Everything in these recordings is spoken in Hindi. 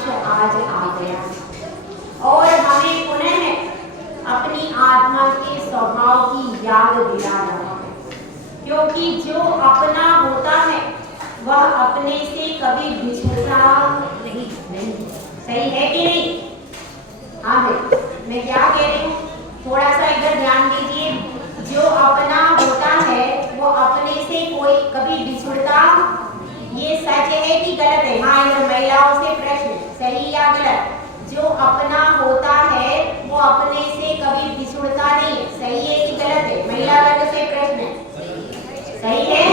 समक्ष आज आ गया और हमें पुनः अपनी आत्मा के स्वभाव की याद दिला रहा है, क्योंकि जो अपना होता है वह अपने से कभी बिछड़ता नहीं। सही है कि नहीं? हाँ भाई, मैं क्या कह रही हूँ, थोड़ा सा इधर ध्यान दीजिए। जो अपना होता है वो अपने से कोई कभी बिछड़ता, ये सच है कि गलत है? हाँ, इधर महिलाओं से प्रश्न, सही या गलत? जो अपना होता है वो अपने से कभी बिछड़ता नहीं, सही है कि गलत है? महिला वर्ग से प्रश्न है, सही है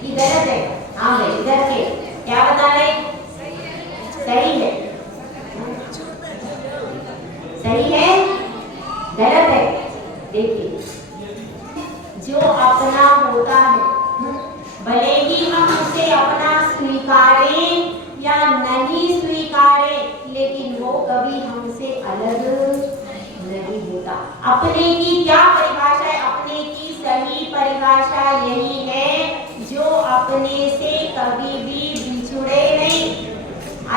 कि गलत है? हाँ भाई, इधर के क्या बता रहे? सही है, सही है, गलत है? देखिए, जो अपना होता है भले ही हम उसे अपना स्वीकारें या नहीं स्वीकारें, लेकिन वो कभी हमसे अलग नहीं होता। अपने की क्या परिभाषा है? अपने की सही परिभाषा यही है, जो अपने से कभी भी बिछुड़े नहीं,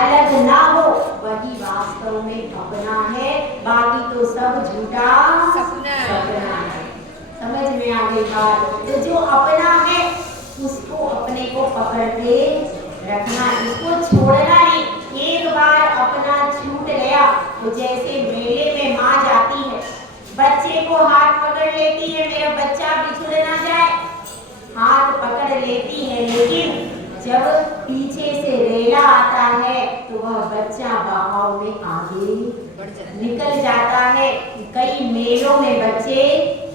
अलग ना हो, वही वास्तव में अपना है। बाकी तो सब झूठा सपना है। समझ में आ गई बात? तो जो अपना है उसको अपने को पकड़ के रखना, इसको छोड़ना नहीं। एक बार अपना छूट गया तो जैसे मेले में माँ जाती है, बच्चे को हाथ पकड़ लेती है, मेरा बच्चा बिछुड़ ना जाए, हाथ पकड़ लेती है, लेकिन जब पीछे से रेला आता है तो वह बच्चा बहाव में आगे निकल जाता है। कई मेलों में बच्चे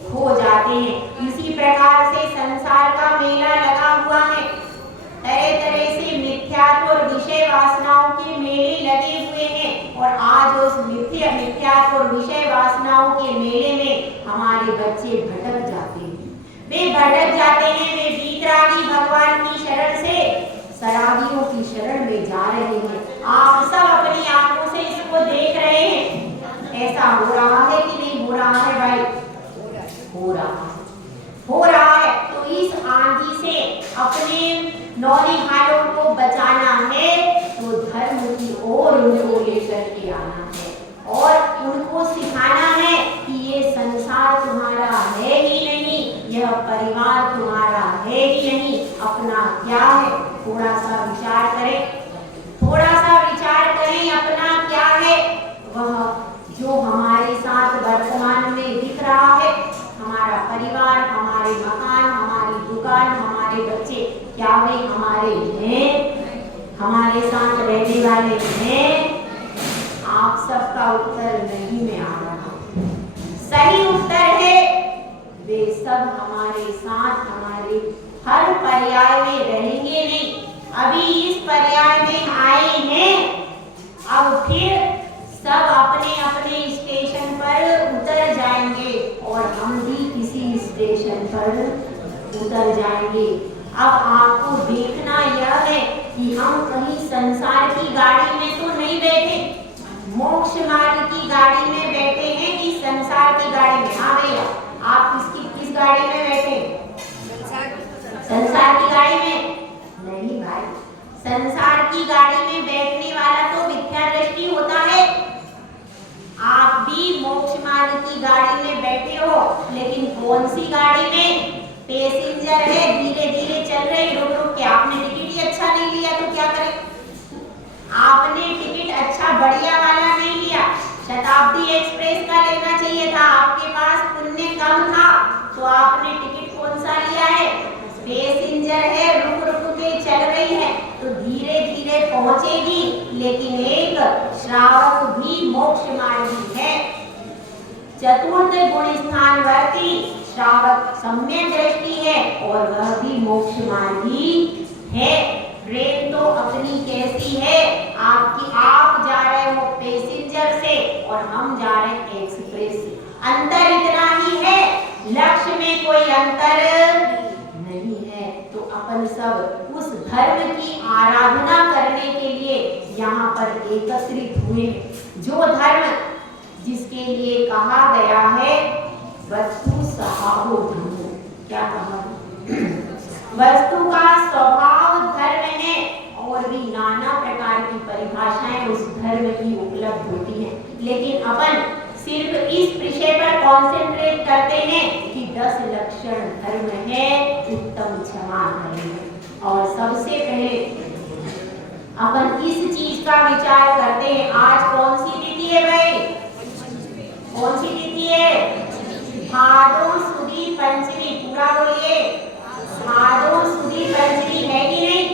खो जाते हैं। इसी प्रकार से संसार का मेला लगा हुआ है, तरह तरह से मिथ्यात्व और विषय वासनाओं के मेले लगे हुए हैं, और आज उस मिथ्यात्व और विषय वासनाओं के मेले में हमारे बच्चे भटक जाते हैं। वे भटक जाते हैं, वे वीतरागी भगवान की शरण से शराबियों की शरण में जा रहे हैं। आप सब अपनी आंखों से इसको देख रहे हैं। ऐसा हो रहा है कि नहीं हो रहा है भाई? हो रहा है। तो इस आंधी से अपने नौनिहालों को बचाना है तो धर्म की ओर उनको लेकर के आना है और उनको सिखाना है कि ये संसार तुम्हारा है ही नहीं, यह परिवार तुम्हारा है ही नहीं, अपना क्या है? थोड़ा सा विचार करें, थोड़ा सा विचार करें, अपना क्या है? वह जो हमारे साथ वर्तमान में दिख रहा है, हमारा परिवार, हमारे मकान, हमारी दुकान, हमारे बच्चे, क्या वे हमारे हैं? हमारे साथ रहने वाले हैं? आप सबका उत्तर नहीं में आ रहा। सही उत्तर है वे सब हमारे साथ हमारे हर पर्याय में रहेंगे नहीं। अभी इस पर्याय में आए हैं, अब फिर सब अपने अपने स्टेशन पर उतर जाएंगे और हम भी किसी स्टेशन पर उतर जाएंगे। अब आपको देखना यह है कि हम कहीं संसार की गाड़ी में तो नहीं बैठे, मोक्ष मार्ग की गाड़ी में बैठे हैं कि संसार की गाड़ी में? हाँ भैया, आप किस गाड़ी में बैठे? संसार की गाड़ी में नहीं भाई, संसार की गाड़ी में बैठने वाला तो मिथ्या दृष्टि होता है। आप भी मोक्ष मार्ग की गाड़ी में बैठे हो, लेकिन कौन सी गाड़ी में? पैसेंजर है, धीरे धीरे चल रही, रुक रुक के। आपने टिकट ही अच्छा नहीं लिया तो क्या करें? आपने टिकट अच्छा बढ़िया वाला नहीं लिया, शताब्दी एक्सप्रेस का लेना चाहिए था, आपके पास पुण्य कम था तो आपने टिकट कौन सा लिया है? पैसेंजर है, रुक रुक के चल रही है तो धीरे धीरे पहुंचेगी, लेकिन एक श्रावक भी मोक्ष मार्गी है। चतुर्थ गुण स्थानवर्ती श्रावक सम्यक दृष्टि है और वह भी मोक्ष मार्गी है। ट्रेन तो अपनी कैसी है, आप जा रहे हो पैसेंजर से और हम जा रहे हैं एक्सप्रेस से। अंतर इतना ही है, लक्ष्य में कोई अंतर नहीं है। तो अपन सब उस धर्म की आराधना करने के लिए यहाँ पर एकत्रित हुए, जो धर्म जिसके लिए कहा गया है वस्तु स्वभावो धर्मो। क्या कहा? वस्तु का स्वभाव धर्म है और भी नाना प्रकार की परिभाषाएं उस धर्म की उपलब्ध होती हैं, लेकिन अपन सिर्फ इस विषय पर कॉन्सेंट्रेट करते हैं कि 10 लक्षण धर्म है, उत्तम क्षमा धर्म है। और सबसे पहले अपन इस चीज का विचार करते हैं, आज कौन सी तिथि है भाई? कौन सी तिथि है? भादो सुदी पंचमी। पूरा बोलिए, भादो सुदी पंचमी है कि नहीं?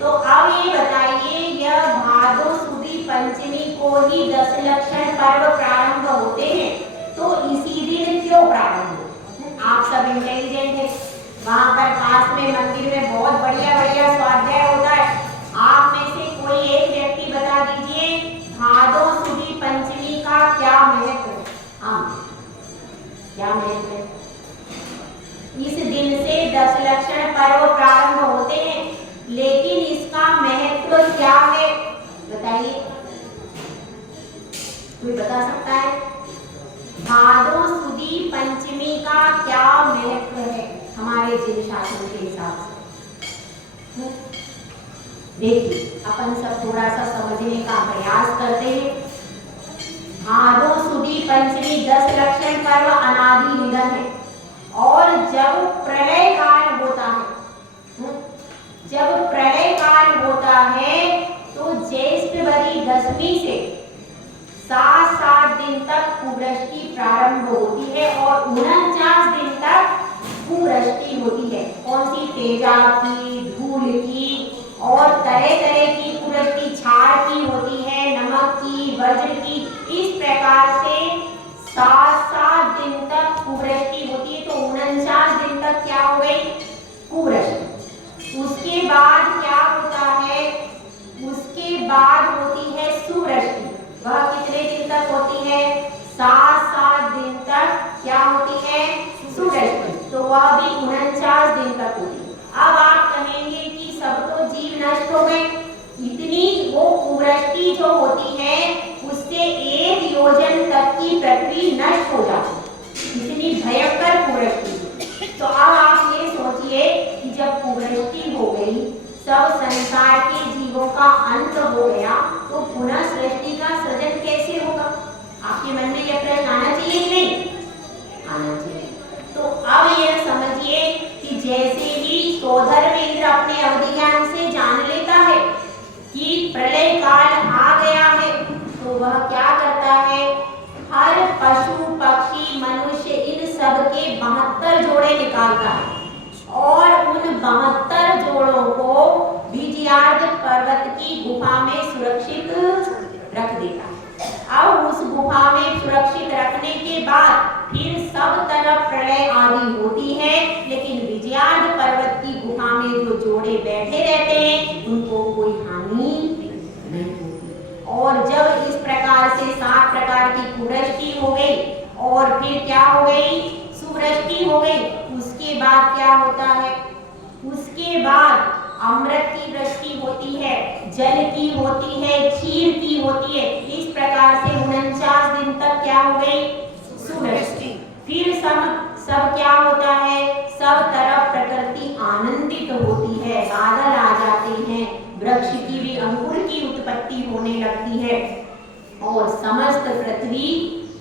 तो अब ये बताइए, यह भादो सुदी पंचमी को ही 10 लक्षण पर्व प्रारंभ होते हैं, तो इसी दिन क्यों प्रारंभ हो? आप सब इंटेलिजेंट हैं, वहां पर पास में मंदिर में बहुत बढ़िया बढ़िया स्वाध्याय होता है। आप में से कोई एक व्यक्ति बता दीजिए, भादो सुदी पंचमी का क्या महत्व है? हाँ, क्या महत्व है? इस दिन से 10 लक्षण पर्व प्रारंभ होते हैं, लेकिन इसका महत्व क्या है बताइए, कोई बता सकता है? भादो सुदी पंचमी का क्या महत्व है हमारे जिन शास्त्रों के हिसाब से? देखिए, अपन सब थोड़ा सा समझने का प्रयास करते हैं। भादो सुदी पंचमी 10 लक्षण पर्व अनादि निधन है, और जब प्रलय काल होता है, जब प्रलय काल होता है तो ज्येष्ठ बदी दशमी से 7 दिन तक कुवृष्टि प्रारंभ होती है और 49 दिन तक कुवृष्टि होती है। कौन सी? तेजाब की, धूल की और तरह तरह की कुवृष्टि, क्षार की होती है, नमक की, वज्र की। इस प्रकार से 7 दिन तक कुवृष्टि होती है, तो 49 दिन तक क्या हो गई? कुवृष्टि। उसके बाद क्या होता है? उसके बाद होती है सुवृष्टि। वह कितने दिन तक होती है? 7 दिन तक क्या होती है? सुवृष्टि। तो वह भी 49 दिन तक होती है। अब आप कहेंगे कि सब तो जीव नष्ट हो गए, इतनी वो कुवृष्टि जो होती है उससे 1 योजन तक की पृथ्वी नष्ट हो जाती है, इतनी भयंकर कुवृष्टि। तो अब आप ये सोचिए कि जब कुवृष्टि हो गई, सब संसार के जीवों का अंत हो गया, तो पुनः सृष्टि का सृजन कैसे होगा? आपके मन में यह प्रश्न आना चाहिए कि नहीं? आना चाहिए। तो अब यह समझिए कि जैसे ही सौधर्मेंद्र अपने अवधि ज्ञान से जान लेता है कि प्रलय काल आ गया है, तो वह क्या करता है? हर पशु पक्षी मनुष्य इन सब के 72 जोड़े निकालता है और उन 72 जोड़ों को विजयार्ध पर्वत की गुफा में सुरक्षित रख देता है। अब उस गुफा में सुरक्षित रखने के बाद फिर सब तरफ प्रलय आदि होती है, लेकिन विजयार्ध पर्वत की गुफा में जो जोड़े बैठे रहते हैं उनको कोई हानि नहीं होती। और जब इस प्रकार से 7 प्रकार की कुवृष्टि हो गई और फिर क्या हो गई? सुवृष्टि हो गई। उसके बाद क्या होता है? उसके बाद अमृत की वृष्टि होती है, जल की होती है, क्षीर की होती है। इस प्रकार से 49 दिन तक क्या हो गई? सुवृष्टि। फिर सब क्या होता है? सब तरफ प्रकृति आनंदित होती है, बादल आ जाते हैं, वृक्ष की भी अंकुर की उत्पत्ति होने लगती है और समस्त पृथ्वी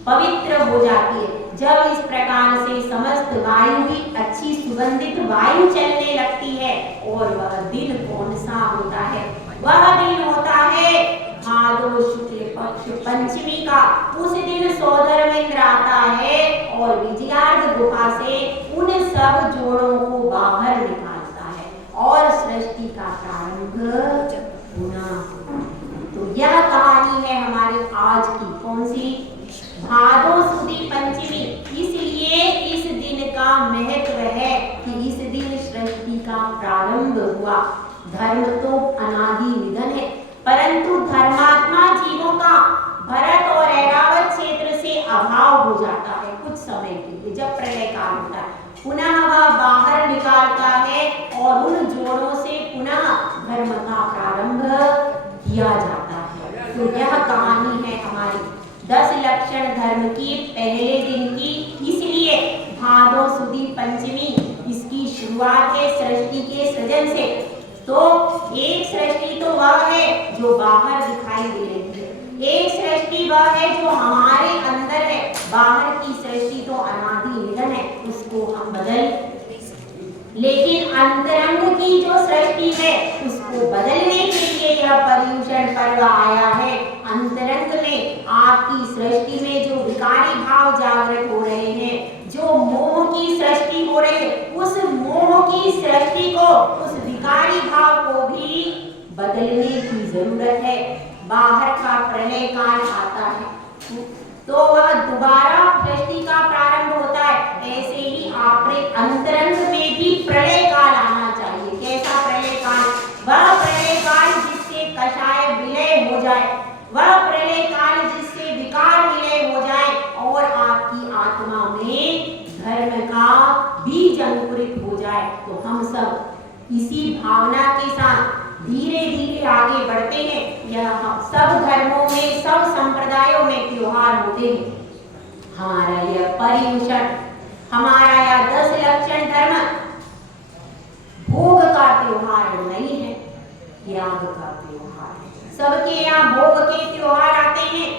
पवित्र हो जाती है। जब इस प्रकार से समस्त वायु भी अच्छी सुगंधित वायु चलने लगती है, और वह दिन कौन सा होता है? वह दिन होता है भादो शुक्ल पक्ष पंचमी का। उस दिन सौधर्मेंद्र आता है और विजयार्ध गुफा से उन सब जोड़ों को बाहर निकालता है और सृष्टि का प्रारंभ होना। तो यह कहानी है हमारी आज की। कौन सी? भादो सुदी पंचमी। इसलिए इस दिन का महत्व है कि इस दिन सृष्टि का प्रारंभ हुआ। धर्म तो अनादि निधन है, परंतु धर्मात्मा जीवों का भरत और ऐरावत क्षेत्र से अभाव हो जाता है कुछ समय के लिए, जब प्रलय काल होता है। पुनः वह बाहर निकालता है और उन जोड़ों से पुनः धर्म का प्रारंभ किया जाता है। तो यह कहानी है हमारी 10 लक्षण धर्म की पहले दिन की। इसलिए भादो सुदी पंचमी इसकी शुरुआत है सृष्टि के सृजन से। तो एक सृष्टि तो वह है जो बाहर दिखाई दे रही है, एक सृष्टि वह है जो हमारे अंदर है। बाहर की सृष्टि तो अनादि निधन है, उसको हम बदल, लेकिन अंतरंग की जो सृष्टि है उसको बदलने के लिए यह पर्युषण पर्व आया है। अंतरंग में आपकी सृष्टि में जो विकारी भाव जागृत हो रहे हैं, जो मोह की सृष्टि हो रही है, उस मोह की सृष्टि को, उस विकारी भाव को भी बदलने की जरूरत है। बाहर का प्रलय काल आता है तो वह दोबारा सृष्टि का प्रारंभ होता है, ऐसे ही आपने अंतरंग में भी प्रलय काल आना चाहिए। कैसा प्रलय काल? वह प्रलय काल जिससे कषाय विलय हो जाए, वह प्रलय काल जिससे विकार विलय हो जाए और आपकी आत्मा में धर्म का बीज अंकुरित हो जाए। तो हम सब इसी भावना के साथ धीरे धीरे आगे बढ़ते हैं। यह सब धर्मों में, सब संप्रदायों में त्योहार होते हैं। हमारा यह पर्युषण, हमारा यह 10 लक्षण धर्म भोग का त्योहार नहीं है, त्याग का त्योहार है। सबके यहाँ भोग के त्योहार आते हैं,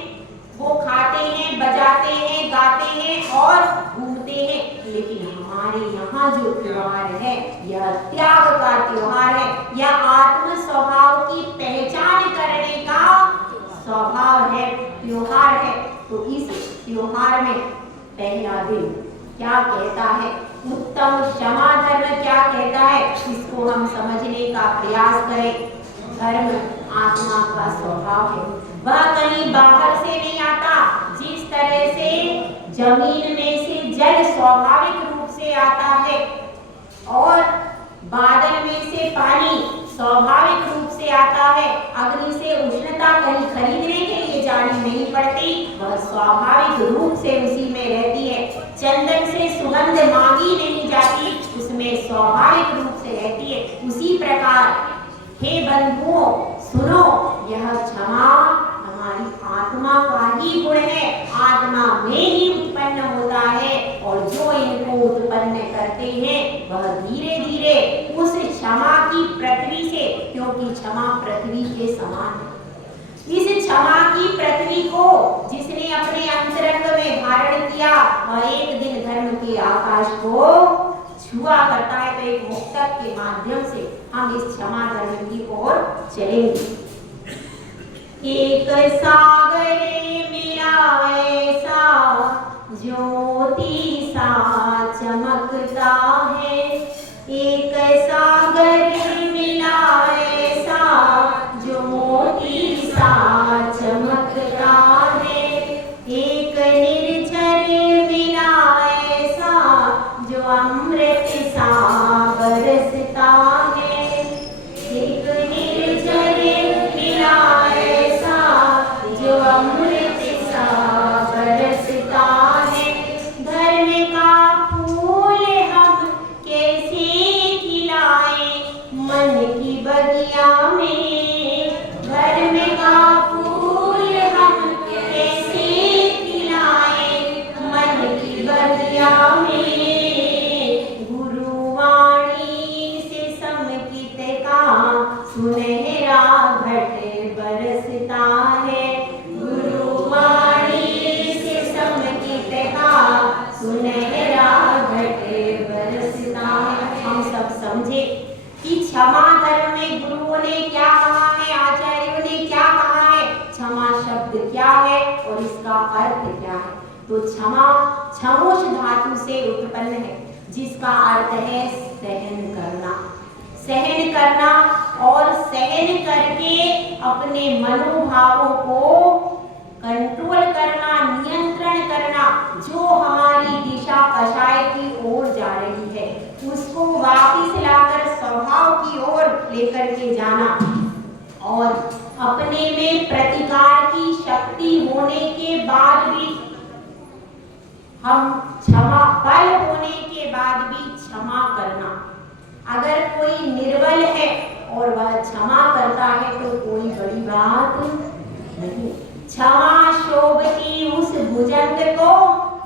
वो खाते हैं, बजाते हैं, गाते हैं और घूमते हैं, लेकिन हमारे यहाँ जो त्योहार है यह त्याग का त्योहार है, यह आत्म स्वभाव की पहचान करने का स्वभाव है, त्योहार है। तो इस त्योहार में पहला दिन क्या कहता है, उत्तम क्षमा धर्म क्या कहता है, इसको हम समझने का प्रयास करें। धर्म आत्मा का स्वभाव है, वह कहीं बाहर से नहीं आता। जिस तरह से जमीन में से जल स्वाभाविक रूप से आता है और बादल में से पानी स्वाभाविक रूप से आता है, अग्नि से उष्णता कहीं खरीदने के लिए जानी नहीं पड़ती, वह स्वाभाविक रूप से उसी में रहती है। चंदन से सुगंध मांगी नहीं जाती, उसमें स्वाभाविक रूप से रहती है। उसी प्रकार हे बंधुओं सुनो, यह क्षमा हमारी आत्मा का ही गुण है, आत्मा में ही उत्पन्न होता है और जो इनको उत्पन्न करते हैं वह धीरे धीरे उस क्षमा की पृथ्वी से, क्योंकि क्षमा पृथ्वी के समान है, इस क्षमा की पृथ्वी को जिसने अपने अंतरंग में धारण किया वह एक दिन धर्म के आकाश को छुआ करता है। तो एक मुक्तक के माध्यम से हम इस क्षमा धर्म की ओर चलेंगे। एक सागरे मिला ऐसा ज्योति सा चमकता है, एक सागर मिला ऐसा जो मोती सा चमकता है, एक निर्झर मिला ऐसा जो अमृत सा बरसता है, एक निर्झर मिला ऐसा जो अमृत सा बरसता है। धर्म का फूल हम कैसे खिलाएं मन की बगिया में, धर्म का फूल हम कैसे खिलाएं मन की बगिया में, गुरुवाणी से समकित का सुनहरा घट बरसता है, गुरुवाणी से समकित का सुनहरा घट बरसता है। हम सब समझे कि क्षमा धर्म में गुरुओं ने क्या कहा है, आचार्यों ने क्या कहा है, क्षमा शब्द क्या है और इसका अर्थ क्या है। तो क्षमा क्षमोश धातु से उत्पन्न है, जिसका अर्थ है सहन करना, सहन करना और सहन करके अपने मनोभावों को कंट्रोल करना, नियंत्रण करना। जो हमारी दिशा कषाय की ओर जा रही है उसको वापस लाकर स्वभाव की ओर लेकर के जाना और अपने में प्रतिकार की शक्ति होने के बाद भी हम क्षमा, बल होने के बाद भी क्षमा करना। अगर कोई निर्बल है और वह क्षमा करता है तो कोई बड़ी बात नहीं। क्षमा शोभती उस भुजंग को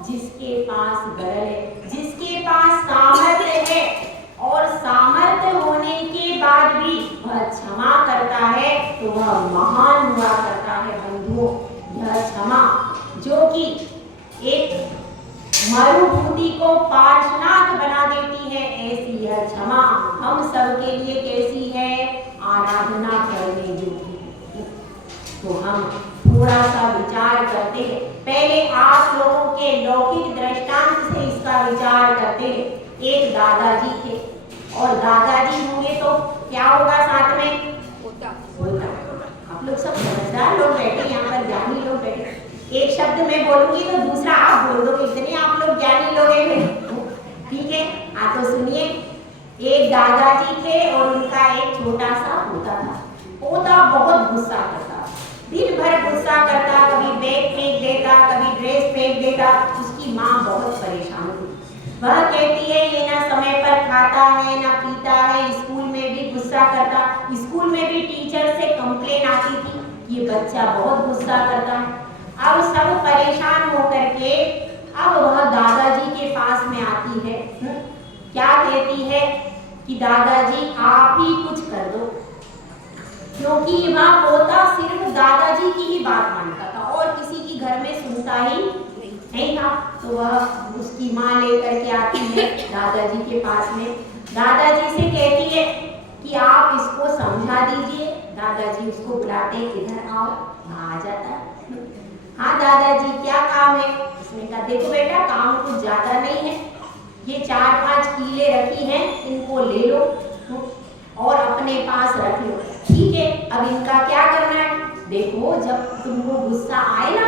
जिसके पास बल है, जिसके पास सामर्थ्य है और सामर्थ्य होने के बाद भी वह महान हुआ करता है बंधुओं। यह क्षमा जो कि एक मरुभूमि को पार्श्वनाथ बना देती है, ऐसी यह क्षमा हम सब के लिए कैसी है? आराधना करने योग्य है। तो हम थोड़ा सा विचार करते हैं, पहले आप लोगों के लौकिक दृष्टांत से इसका विचार करते हैं। एक दादाजी थे और दादाजी होंगे तो क्या होगा साथ में? होता। आप लोग सब समझदार लोग बैठे यहाँ पर, ज्ञानी लोग बैठे। एक शब्द मैं बोलूंगी तो दूसरा आप बोल दो, इतने आप लोग ज्ञानी लोग हैं, ठीक है? हाँ तो सुनिए, एक दादाजी थे और उनका एक छोटा सा पोता था। पोता बहुत गुस्सा करता, दिन भर गुस्सा करता, कभी बैग फेंक देता, कभी ड्रेस फेंक देता। उसकी माँ बहुत परेशान थी। वह कहती है ये ना समय पर खाता है ना पीता है, स्कूल में भी गुस्सा करता, स्कूल में भी टीचर से कंप्लेन आती थी ये बच्चा बहुत गुस्सा करता है। अब सब परेशान होकर के अब वह दादाजी के पास में आती है। क्या कहती है कि दादाजी आप ही कुछ कर दो, क्योंकि वह पोता सिर्फ दादाजी की ही बात मानता था और किसी की घर में सुनता ही नहीं था। तो वह उसकी माँ लेकर के आती है दादाजी के पास में। दादाजी से कहती है कि आप इसको समझा दीजिए। दादाजी उसको बुलाते, इधर आओ। आ जाता है, हाँ दादाजी क्या काम है? उसने कहा देखो बेटा काम कुछ ज्यादा नहीं है, ये 4-5 कीले रखी हैं, इनको ले लो और अपने पास रख लो, ठीक है? अब इनका क्या करना है? देखो जब तुमको गुस्सा आए ना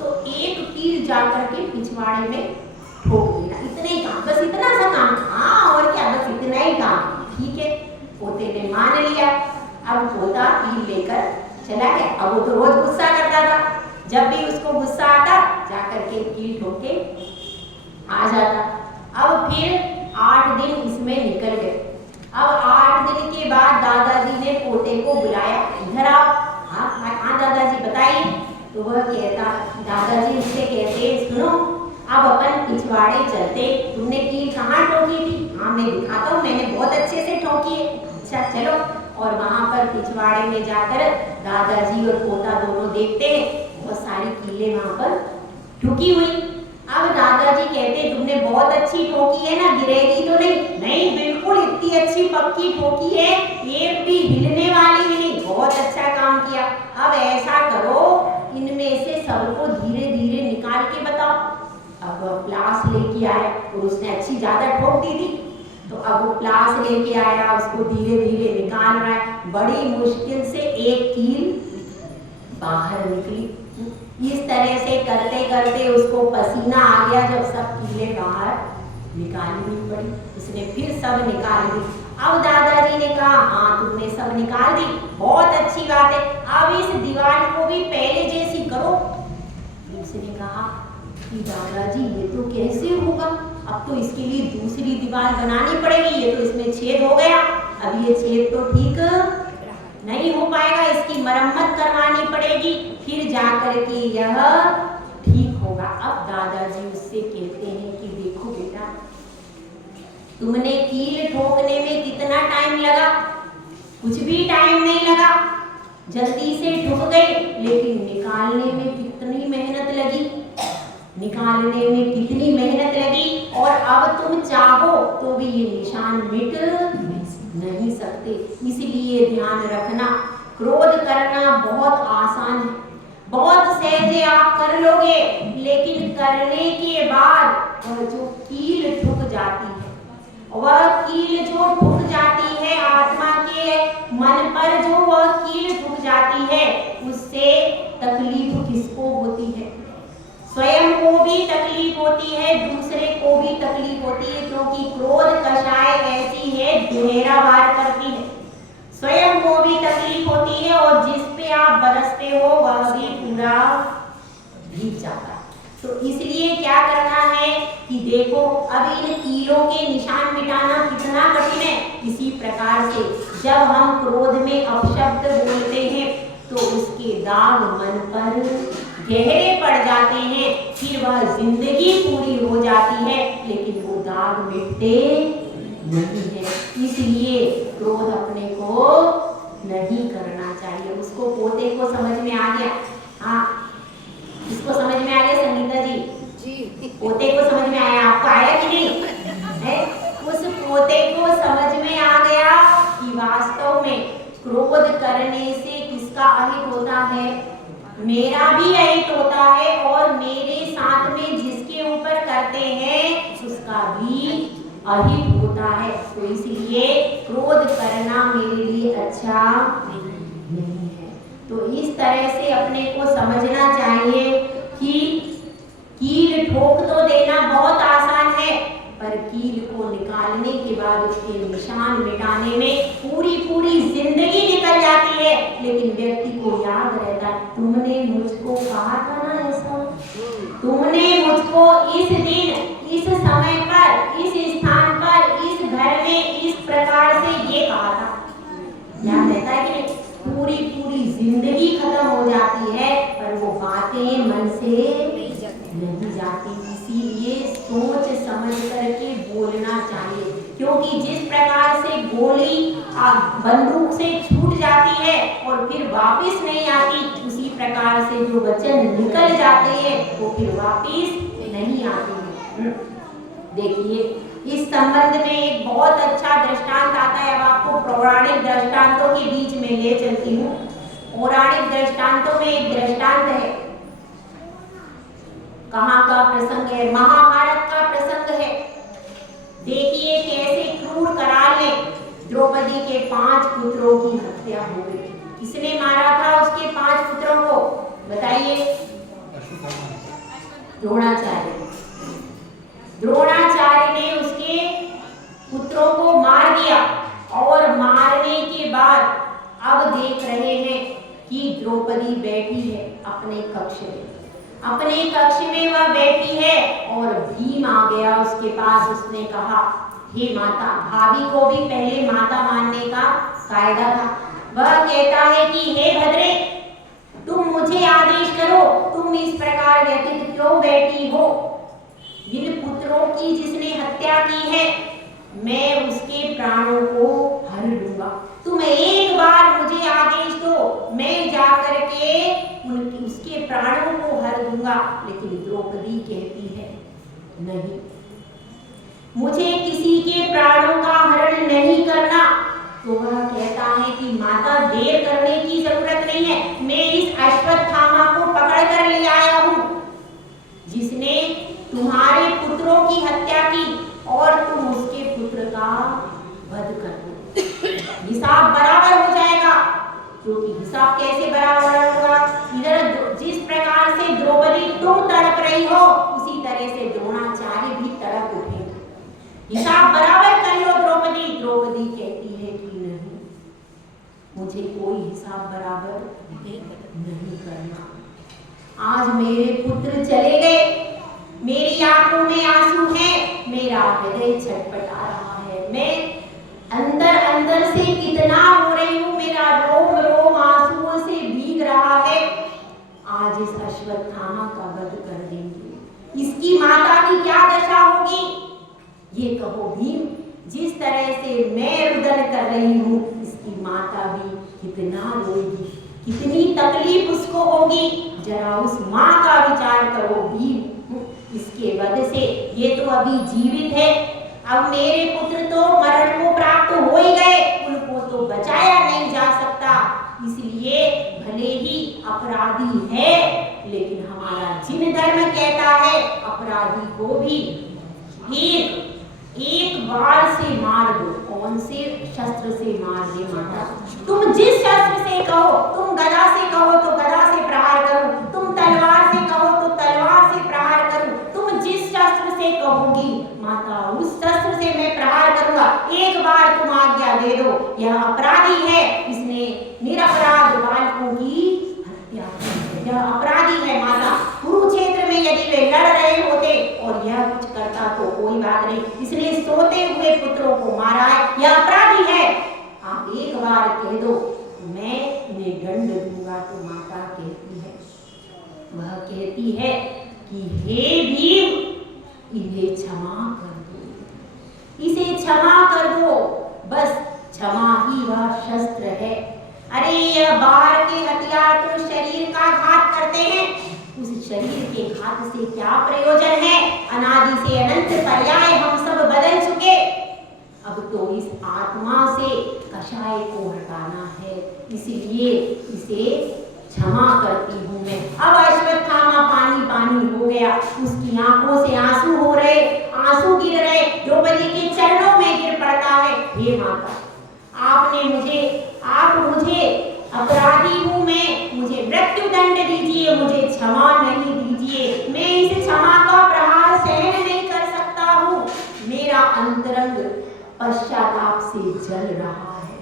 तो एक कील जाकर के पिछवाड़े में ठोक देना, इतना ही काम, बस इतना सा काम। हाँ और क्या, बस इतना ही काम, ठीक है? पोते ने मान लिया। अब पोता कील लेकर चला गया। अब वो तो रोज गुस्सा करता था, जब भी उसको गुस्सा आता जाकर के कील ठोक के आ जाता। अब फिर 8 दिन इसमें निकल गए। अब 8 दिन के बाद दादाजी ने पोते को बुलाया, इधर आओ। हाँ दादाजी बताइए। तो वह कहता, दादाजी उससे कहते सुनो अब अपन पिछवाड़े चलते, तुमने कील कहाँ ठोकी थी? हाँ मैं दिखाता हूँ, मैंने बहुत अच्छे से ठोकी है। अच्छा चलो। और वहाँ पर पिछवाड़े में जाकर दादाजी और पोता दोनों देखते हैं, बहुत सारी कीलें वहाँ पर ठुकी हुई। अब दादाजी कहते तुमने बहुत अच्छी ठोकी है ना, गिरेगी तो नहीं? नहीं बिल्कुल इतनी अच्छी पक्की ठोकी है, एक भी हिलने वाली भी नहीं, बहुत अच्छा काम किया। अब ऐसा करो इनमें से सबको धीरे धीरे निकाल के बताओ। अब वह प्लास लेके आया और उसने अच्छी ज्यादा ठोक दी थी, तो अब वो प्लास लेके आया, उसको धीरे धीरे निकाल रहा है। बड़ी मुश्किल से एक कील बाहर निकली। इस तरह से करते करते उसको पसीना आ गया। जब सब कीलें बाहर निकालनी पड़ी, उसने फिर सब निकाल दी। अब दादाजी ने कहा हाँ तुमने सब निकाल दी, बहुत अच्छी बात है, अब इस दीवार को भी पहले जैसी करो। उसने कहा कि दादाजी ये तो कैसे होगा, अब तो इसके लिए दूसरी दीवार बनानी पड़ेगी, ये तो इसमें छेद हो गया, अब ये छेद तो ठीक नहीं हो पाएगा, इसकी मरम्मत करवानी पड़ेगी, फिर जाकर के यह ठीक होगा। अब दादाजी उससे कहते हैं कि देखो बेटा तुमने कील ठोकने में कितना टाइम लगा? कुछ भी टाइम नहीं लगा, जल्दी से ठुक गई, लेकिन निकालने में कितनी मेहनत लगी, निकालने में कितनी मेहनत लगी। और अब तुम चाहो तो भी ये निशान मिट नहीं सकते। इसलिए ध्यान रखना, क्रोध करना बहुत आसान है, बहुत सहजे आप कर लोगे, लेकिन करने के बाद वह जो कील ठुक जाती है, वह कील जो ठुक जाती है आत्मा के मन पर, जो वह कील ठुक जाती है, उससे तकलीफ किसको होती है? स्वयं को भी तकलीफ होती है, दूसरे को भी तकलीफ होती है, क्योंकि क्रोध कषाय ऐसी है गहरा वार करती है, स्वयं को भी तकलीफ होती है और जिस पे आप बरसते हो वह भी पूरा भीग जाता है। तो इसलिए क्या करना है कि देखो अब इन कीलों के निशान मिटाना कितना कठिन है। इसी प्रकार से जब हम क्रोध में अपशब्द बोलते हैं तो उसके दाग मन पर गहरे पड़ जाते हैं, फिर वह जिंदगी पूरी हो जाती है, लेकिन वो दाग मिटते नहीं है। इसलिए क्रोध अपने को नहीं करना चाहिए। बताइए, उसको पोते को समझ में आ गया? हाँ, इसको समझ में आ गया संगीता जी? पोते को समझ में आया? आपको आया कि नहीं है? उस पोते को समझ में आ गया कि वास्तव में क्रोध करने से किसका अहित होता है? मेरा भी अहित होता है, और मेरे साथ में जिसके ऊपर करते हैं उसका भी अहित होता है। तो इसलिए क्रोध करना मेरे लिए अच्छा नहीं है। तो इस तरह से अपने को समझना चाहिए कि कील ठोक तो देना बहुत आसान है, पर कील को निकालने के बाद उसके निशान मिटाने में पूरी पूरी जिंदगी निकल जाती है। लेकिन व्यक्ति को याद रहता है, तुमने मुझको कहा था ना ऐसा, तुमने मुझको इस दिन, इस समय पर, इस स्थान पर, इस घर में इस प्रकार से ये कहा था। याद रहता है कि पूरी पूरी जिंदगी खत्म हो जाती है, पर वो बातें मन से नहीं जाती। इसीलिए सोच समझ करके बोलना चाहिए, क्योंकि जिस प्रकार से गोली बंदूक से छूट जाती है और फिर वापस नहीं आती, उसी प्रकार से जो वचन निकल जाते हैं वो फिर वापस नहीं आते हैं। देखिए, इस संबंध में एक बहुत अच्छा दृष्टांत आता है। अब आपको पौराणिक दृष्टांतों के बीच में ले चलती हूँ। पौराणिक दृष्टांतों में एक दृष्टांत है, कहाँ का प्रसंग है? महाभारत का प्रसंग है। देखिए कैसे क्रूर कराल में द्रौपदी के 5 पुत्रों की हत्या हो गई। किसने मारा था उसके 5 पुत्रों को? बताइए। द्रोणाचार्य। द्रोणाचार्य ने उसके पुत्रों को मार दिया, और मारने के बाद अब देख रहे हैं कि द्रौपदी बैठी है अपने कक्ष में। अपने कक्ष में वह बैठी है और भीम आ गया उसके पास। उसने कहा, हे माता, भाभी को भी पहले माता मानने का कायदा था। वह कहता है कि हे भद्रे, तुम मुझे आदेश करो, तुम इस प्रकार व्यतीत क्यों बैठी हो? जिन पुत्रों की जिसने हत्या की है, मैं उसके प्राणों को हर लूंगा। तुम एक बार मुझे आदेश दो, मैं जाकर के उसके प्राणों को हर दूंगा। लेकिन द्रौपदी कहती है, नहीं, मुझे किसी के प्राणों का हरण नहीं करना। तो वह कहता है कि माता, देर करने की जरूरत नहीं है, मैं इस अश्वत्थामा को पकड़ कर ले आया हूं, जिसने तुम्हारे पुत्रों की हत्या की, और तुम उसके पुत्र का वध कर दो। हिसाब बराबर हो जाएगा। क्योंकि हिसाब कैसे बराबर होगा? इधर जिस प्रकार से द्रौपदी तुम तड़प रही हो, उसी तरह से द्रोणाचार्य भी तड़प उठे। हिसाब बराबर कर लो द्रौपदी। द्रौपदी कहती है कि नहीं, मुझे कोई हिसाब बराबर नहीं करना। आज मेरे पुत्र चले गए, मेरी आंखों में आंसू हैं, मेरा हृदय छटपटा रहा है, मैं अंदर अंदर से कितना रो रही हूँ, मेरा रोम रोम आंसुओं से भीग रहा है। आज इस अश्वत्थामा का वध कर देंगे, इसकी माता की क्या दशा होगी? ये कहो भीम, जिस तरह से मैं रुदन कर रही हूँ, इसकी माता भी कितना रोएगी, कितनी तकलीफ उसको होगी। जरा उस माँ का विचार करो भीम। इसके वध से ये तो अभी जीवित है, अब मेरे पुत्र तो मरण को प्राप्त हो ही गए, उनको तो बचाया नहीं जा सकता। इसलिए भले ही अपराधी है, लेकिन हमारा जिन धर्म कहता है अपराधी को भी एक बार से मार दो। कौन से शस्त्र से मार दे माता? तुम जिस शस्त्र से कहो, तुम गदा से कहो तो गदा से प्रहार करूं, तुम तलवार से कहो तो तलवार से प्रहार करूं, तुम जिस शस्त्र से कहोगी माता, उस शस्त्र से मैं प्रहार करूंगा। एक बार तुम आज्ञा दे दो। यह अपराधी है, इसने निरपराध बालकों की हत्या की, यह अपराधी है माता। कुरुक्षेत्र में यदि वे लड़ रहे होते और यह कुछ करता तो कोई बात नहीं, इसने सोते हुए पुत्रों को मारा है, यह अपराधी है। आप एक बार कह दो, मैं इन्हें दंड दूंगा। तो माता कहती है, वह कहती है कि हे भीम, इन्हें क्षमा कर दो, इसे क्षमा कर दो, बस क्षमा ही वह शस्त्र है। अरे यह बाहर के हथियार तो शरीर का घात करते हैं, उस शरीर के घात से क्या प्रयोजन है? अनादि से अनंत पर्याय हम सब बदल चुके, अब तो इस आत्मा से कषाय को हटाना है, इसलिए इसे क्षमा करती हूँ मैं। अब अश्वत्थामा पानी पानी हो गया, उसकी आंखों से आंसू हो रहे, आंसू गिर रहे, द्रौपदी के चरणों में गिर पड़ता है, हे माता आप मुझे अपराधी हूँ मैं, मुझे मृत्यु दंड दीजिए, मुझे क्षमा नहीं दीजिए, मैं इस क्षमा का प्रहार सहन नहीं कर सकता हूँ, मेरा अंतरंग पश्चाताप से जल रहा है,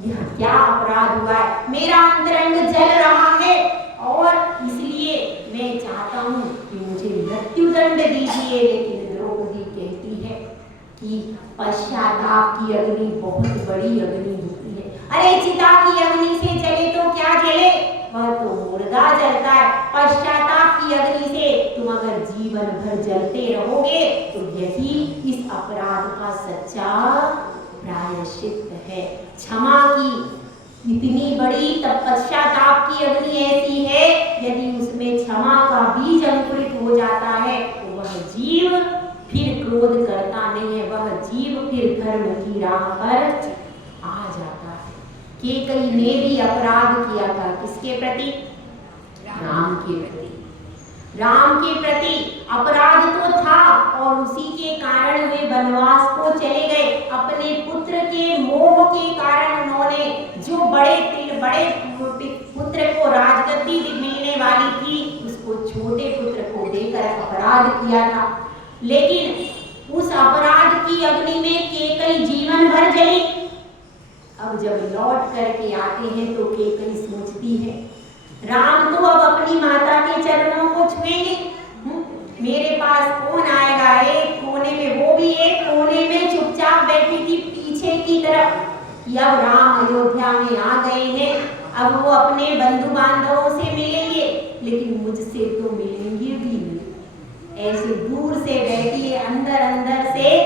यह क्या अपराध हुआ है, मेरा अंतरंग जल रहा है और इसलिए मैं चाहता हूँ कि मुझे मृत्यु दंड दीजिए। लेकिन द्रौपदी कहती है कि पश्चाताप की अग्नि बहुत बड़ी अग्नि होती है, अरे चिता की अग्नि से जले तो क्या जले, वह तो मुर्दा जलता है, पश्चाताप की अग्नि से तुम अगर जीवन भर जलते रहोगे तो यही इस अपराध का सच्चा प्रायश्चित है। क्षमा की इतनी बड़ी तब पश्चाताप की अग्नि ऐसी है, यदि उसमें क्षमा का बीज अंकुरित हो जाता है तो वह जीव फिर क्रोध करता नहीं है, वह जीव फिर धर्म की राह पर आ जाता है। केकई ने भी अपराध किया था, किसके प्रति? राम के प्रति। राम के प्रति अपराध तो था और उसी के कारण वे वनवास को चले गए, अपने पुत्र के मोह के कारण उन्होंने जो बड़े पुत्र को राजगद्दी मिलने वाली थी उसको छोटे पुत्र को देकर अपराध किया था, लेकिन उस अपराध की अग्नि में केकई जीवन भर जली। अब जब लौट करके आते हैं तो केकई सोचती है राम तो अब अपनी माता के चरणों को छुएंगे, मेरे पास कौन आएगा, एक कोने में, वो भी एक कोने में चुपचाप बैठी थी पीछे की तरफ, कि अब राम अयोध्या में आ गए हैं, अब वो अपने बंधु बांधवों से मिलेंगे, लेकिन मुझसे तो मिलेंगे भी नहीं, ऐसे दूर से बैठी है, अंदर अंदर से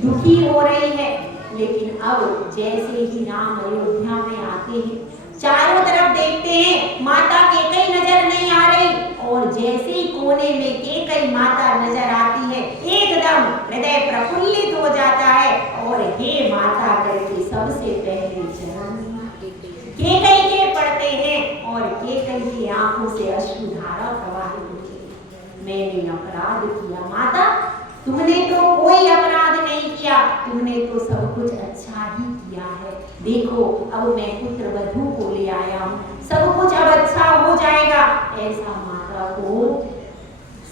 दुखी हो रही है। लेकिन अब जैसे ही राम अयोध्या में आते हैं, चारों तरफ देखते हैं, माता केकई नजर नहीं आ रही, और जैसे ही कोने में केकई माता नजर आती है एकदम हृदय प्रफुल्लित हो जाता है और हे माता करके सबसे पहले चरण केकई के पड़ते हैं और केकई की आंखों से अश्रुधारा प्रवाहित होती है। मैंने अपराध किया माता, तुमने तो कोई अपराध नहीं किया, तुमने तो सब कुछ अच्छा ही किया है, देखो अब मैं पुत्र वधू को ले आया हूँ, सब कुछ अब अच्छा हो जाएगा, ऐसा माता को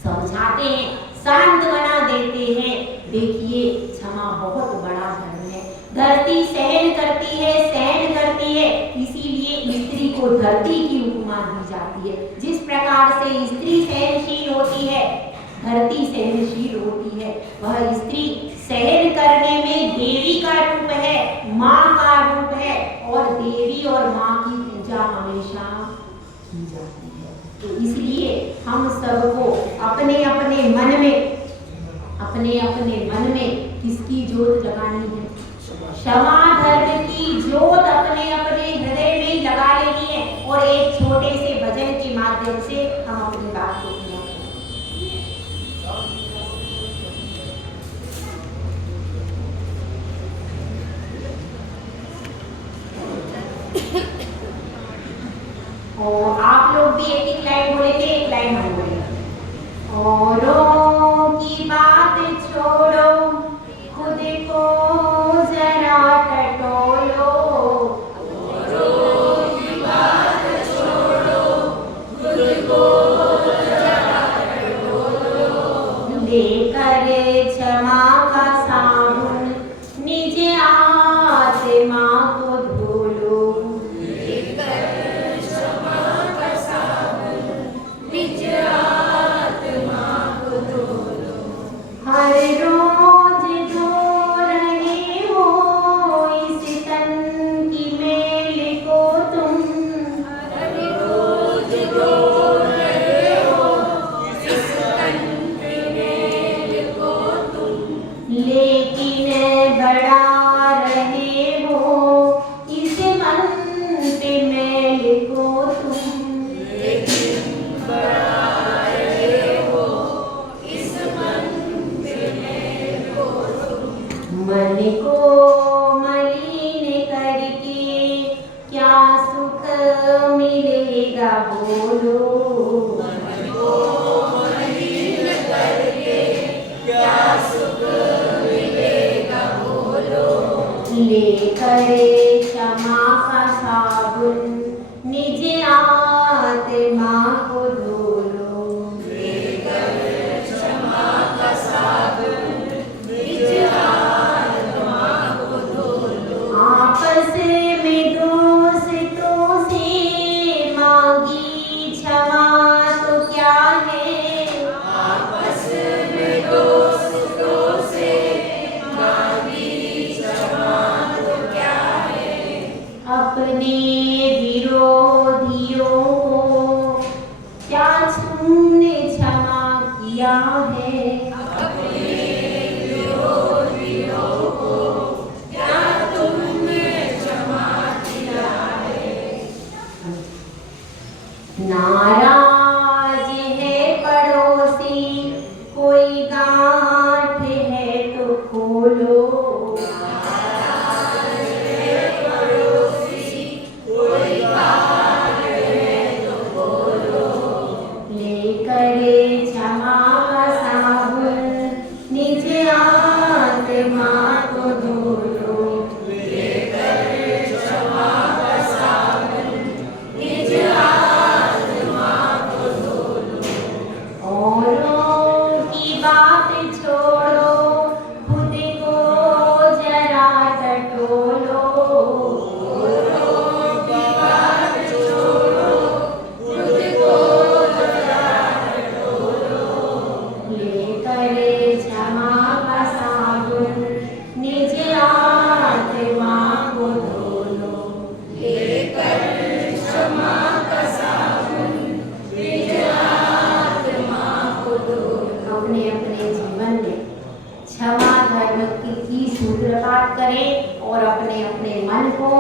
समझाते हैं, सांत्वना देते हैं। देखिए क्षमा बहुत बड़ा धर्म है, धरती सहन करती है, इसीलिए स्त्री को धरती की उपमा दी जाती है। जिस प्रकार से स्त्री सहनशील होती है, धरती सहनशील होती है, वह स्त्री सहन करने में देवी का रूप है, माँ का रूप है, और देवी और माँ की पूजा हमेशा की जाती है। तो इसलिए हम सबको अपने अपने मन में किसकी जोत लगानी है? क्षमा धर्म की जोत अपने अपने हृदय में लगा लेनी है, और एक छोटे से भजन के माध्यम से हम अपनी बात को पूरा करें। और आप लोग भी एक एक लाइन बोलेंगे, एक लाइन हम बोलेंगे। औरों की बात छोड़ो, खुद को जरा टटोलो, औरों की बात छोड़ो, खुद को जरा टटोलो, लेकर क्षमा का साबुन निज आत्मा को धोलो, हर रोज मन को मलिन करके क्या सुख मिलेगा बोलो। मन को मलिन करके क्या सुख मिलेगा बोलो। लेकर क्षमा का साबुन निज आत्मा को धो लो। लेकर क्षमा का साबुन निज आत्मा को धो लो। आपस में दोस्तों से मांगी क्षमा तो क्या है। आपस में दोस्तों से मांगी क्षमा तो क्या है। अपने विरोधियों को क्या तुमने क्षमा किया है। अपने विरोधियों को क्या तुमने क्षमा किया है। नाराज है पड़ोसी कोई गांठ है तो खोलो। क्षमा का साबुन निज आत्मा को धो लो। लेकर क्षमा का साबुन निज आत्मा को धो लो। औरों की बात छोड़ो खुद को जरा टटोलो। औरों की बात छोड़ो खुद को क्षमा का साबुन निज आत्मा को धो लो। लेकर क्षमा का साबुन निज आत्मा को धो लो। अपने अपने जीवन में क्षमा धर्म की सूत्रपात करें और अपने अपने मन को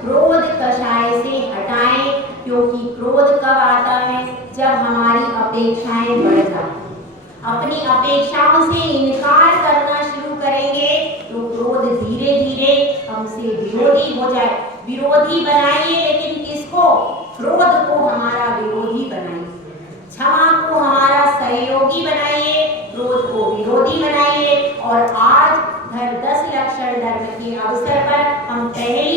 क्रोध कषाय से हटाएं, क्योंकि क्रोध कब आता है जब हमारी अपेक्षाएं बढ़ जाएं। अपनी अपेक्षाओं से इनकार करना शुरू करेंगे तो क्रोध धीरे धीरे हमसे विरोधी हो जाए। विरोधी बनाइए, लेकिन किसको? क्रोध को हमारा विरोधी बनाइए। क्षमा को हमारा सहयोगी बनाइए, क्रोध को विरोधी बनाइए। और आज घर 10 लक्षण धर्म के अवसर पर हम पहले